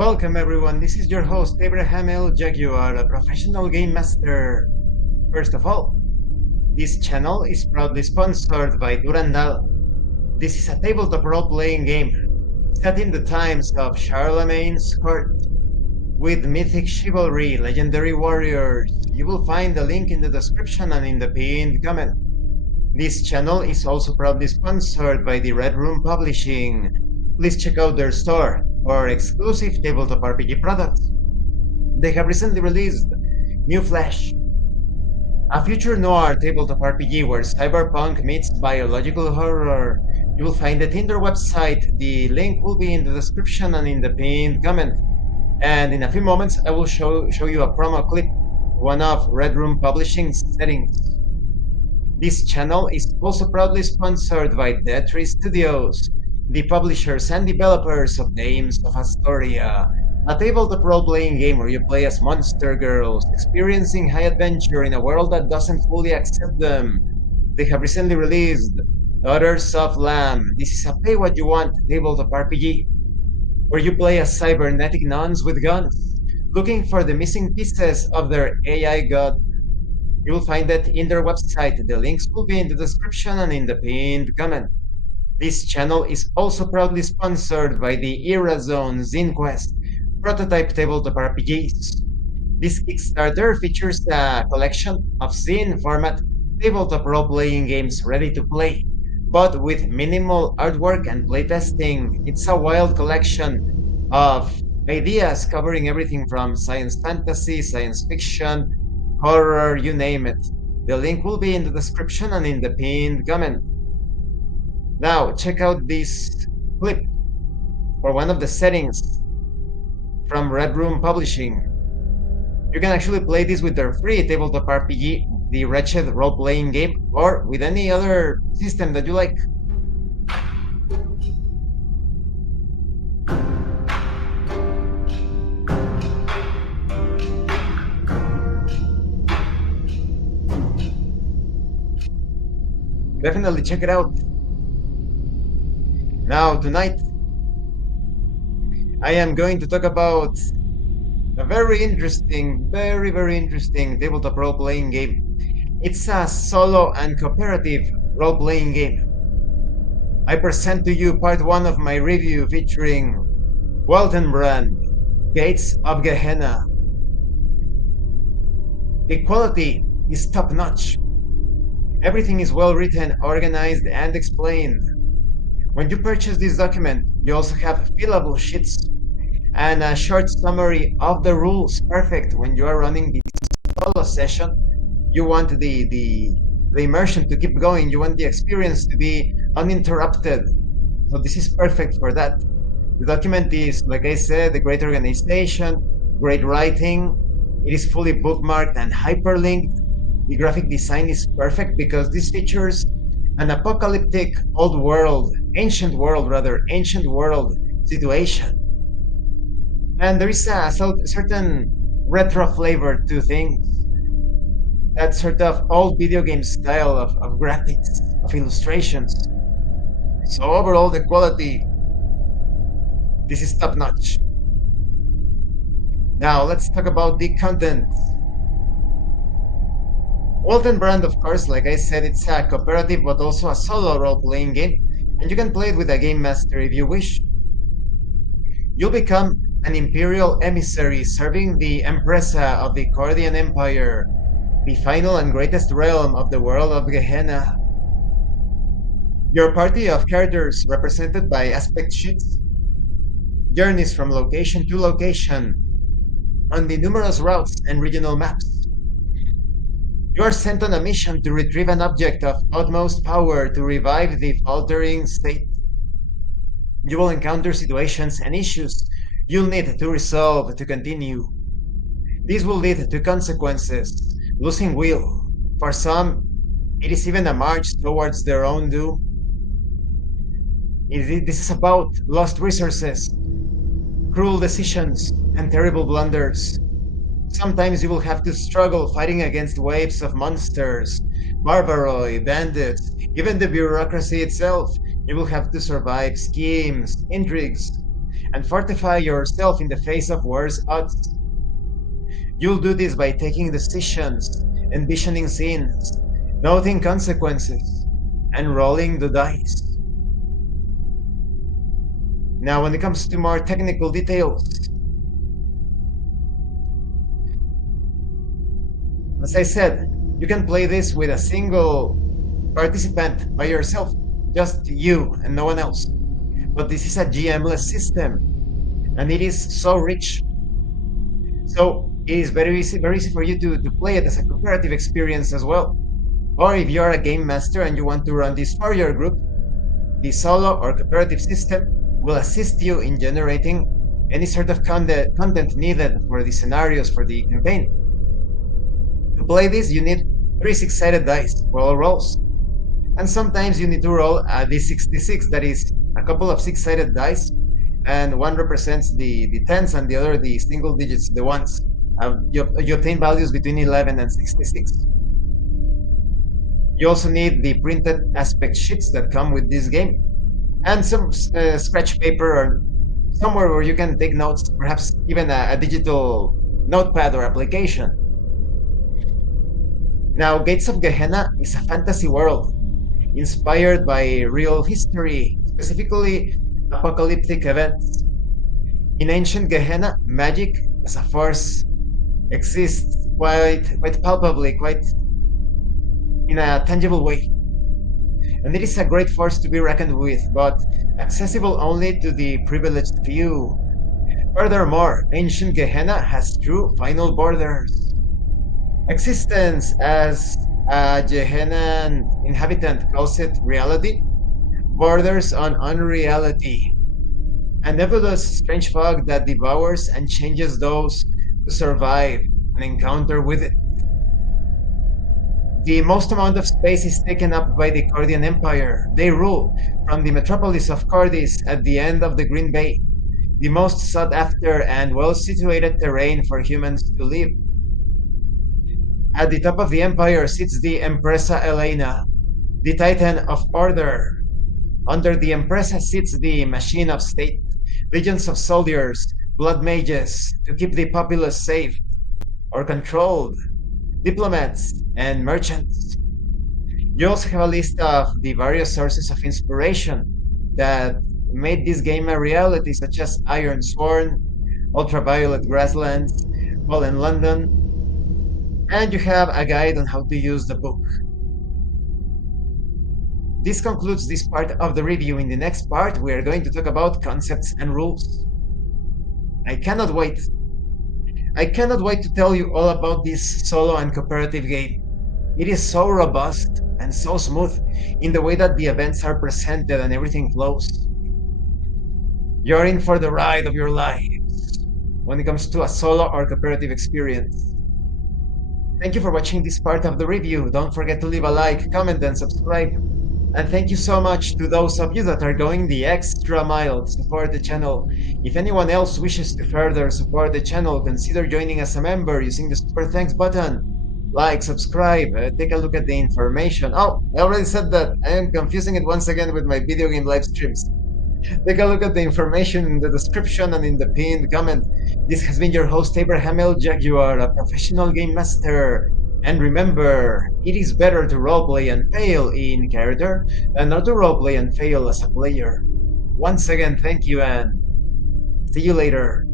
Welcome everyone, this is your host Abraham L. Jaguar, a professional game master. First of all, this channel is proudly sponsored by Durandal. This is a tabletop role-playing game set in the times of Charlemagne's court with mythic chivalry, legendary warriors. You will find the link in the description and in the pinned comment. This channel is also proudly sponsored by the Red Room Publishing. Please check out their store for exclusive tabletop RPG products. They have recently released New Flesh, a future noir tabletop RPG where cyberpunk meets biological horror. You will find it in their website. The link will be in the description and in the pinned comment. And in a few moments, I will show you a promo clip, one of Red Room Publishing's settings. This channel is also proudly sponsored by D3 Studios, the publishers and developers of Dames of Asstoria, a tabletop role-playing game where you play as monster girls, experiencing high adventure in a world that doesn't fully accept them. They have recently released Daughters of Lamb. This is a pay-what-you-want tabletop RPG, where you play as cybernetic nuns with guns, looking for the missing pieces of their AI god. You will find that in their website. The links will be in the description and in the pinned comment. This channel is also proudly sponsored by the Era Zone Zine Quest prototype tabletop RPGs. This Kickstarter features a collection of zine format tabletop role-playing games ready to play, but with minimal artwork and playtesting. It's a wild collection of ideas covering everything from science fantasy, science fiction, horror, you name it. The link will be in the description and in the pinned comment. Now, check out this clip for one of the settings from Red Room Publishing. You can actually play this with their free tabletop RPG, the Wretched role-playing game, or with any other system that you like. Definitely check it out. Now, tonight, I am going to talk about a very interesting, very interesting tabletop role-playing game. It's a solo and cooperative role-playing game. I present to you part one of my review featuring Weltenbrand, Gates of Gehenna. The quality is top-notch. Everything is well written, organized, and explained. When you purchase this document, you also have fillable sheets and a short summary of the rules. Perfect when you are running the solo session. You want the immersion to keep going. You want the experience to be uninterrupted. So this is perfect for that. The document is, like I said, a great organization, great writing. It is fully bookmarked and hyperlinked. The graphic design is perfect because this features an apocalyptic ancient world situation. And there is a certain retro flavor to things, that sort of old video game style of graphics, of illustrations. So overall, the quality, this is top notch. Now let's talk about the content. Weltenbrand, of course, like I said, it's a cooperative but also a solo role-playing game, and you can play it with a game master if you wish. You'll become an imperial emissary serving the Empresa of the Cordian Empire, the final and greatest realm of the world of Gehenna. Your party of characters, represented by aspect sheets, journeys from location to location on the numerous routes and regional maps. You are sent on a mission to retrieve an object of utmost power to revive the faltering state. You will encounter situations and issues you'll need to resolve to continue. This will lead to consequences, losing will. For some, it is even a march towards their own doom. This is about lost resources, cruel decisions, and terrible blunders. Sometimes you will have to struggle fighting against waves of monsters, barbaroi, bandits, even the bureaucracy itself. You will have to survive schemes, intrigues, and fortify yourself in the face of worse odds. You'll do this by taking decisions, envisioning scenes, noting consequences, and rolling the dice. Now, when it comes to more technical details, as I said, you can play this with a single participant by yourself, just you and no one else. But this is a GM-less system, and it is so rich. So it is very easy for you to play it as a cooperative experience as well. Or if you're a game master and you want to run this for your group, the solo or cooperative system will assist you in generating any sort of content needed for the scenarios for the campaign. To play this, you need 3 6-sided dice for all rolls. And sometimes you need to roll a d66, that is a couple of 6-sided dice, and one represents the tens and the other the single digits, the ones. You obtain values between 11 and 66. You also need the printed aspect sheets that come with this game, and some scratch paper or somewhere where you can take notes, perhaps even a digital notepad or application. Now, Gates of Gehenna is a fantasy world inspired by real history, specifically apocalyptic events. In ancient Gehenna, magic as a force exists quite palpably, quite in a tangible way. And it is a great force to be reckoned with, but accessible only to the privileged few. Furthermore, ancient Gehenna has true final borders. Existence, as a Gehennan inhabitant calls it, reality, borders on unreality, a nebulous, strange fog that devours and changes those who survive an encounter with it. The most amount of space is taken up by the Cardian Empire. They rule from the metropolis of Cardis at the end of the Green Bay, the most sought after and well situated terrain for humans to live. At the top of the empire sits the Empresa Elena, the Titan of Order. Under the Empresa sits the machine of state, legions of soldiers, blood mages to keep the populace safe or controlled, diplomats, and merchants. You also have a list of the various sources of inspiration that made this game a reality, such as Iron Sworn, Ultraviolet Grasslands, Fallen London, and you have a guide on how to use the book. This concludes this part of the review. In the next part, we are going to talk about concepts and rules. I cannot wait. I cannot wait to tell you all about this solo and cooperative game. It is so robust and so smooth in the way that the events are presented and everything flows. You're in for the ride of your lives when it comes to a solo or cooperative experience. Thank you for watching this part of the review. Don't forget to leave a like, comment, and subscribe. And thank you so much to those of you that are going the extra mile to support the channel. If anyone else wishes to further support the channel, consider joining as a member using the super thanks button. Like, subscribe, take a look at the information. Oh, I already said that. I am confusing it once again with my video game live streams. Take a look at the information in the description and in the pinned comment. This has been your host, Abraham L. Jaguar, a professional game master. And remember, it is better to roleplay and fail in character than not to roleplay and fail as a player. Once again, thank you and see you later.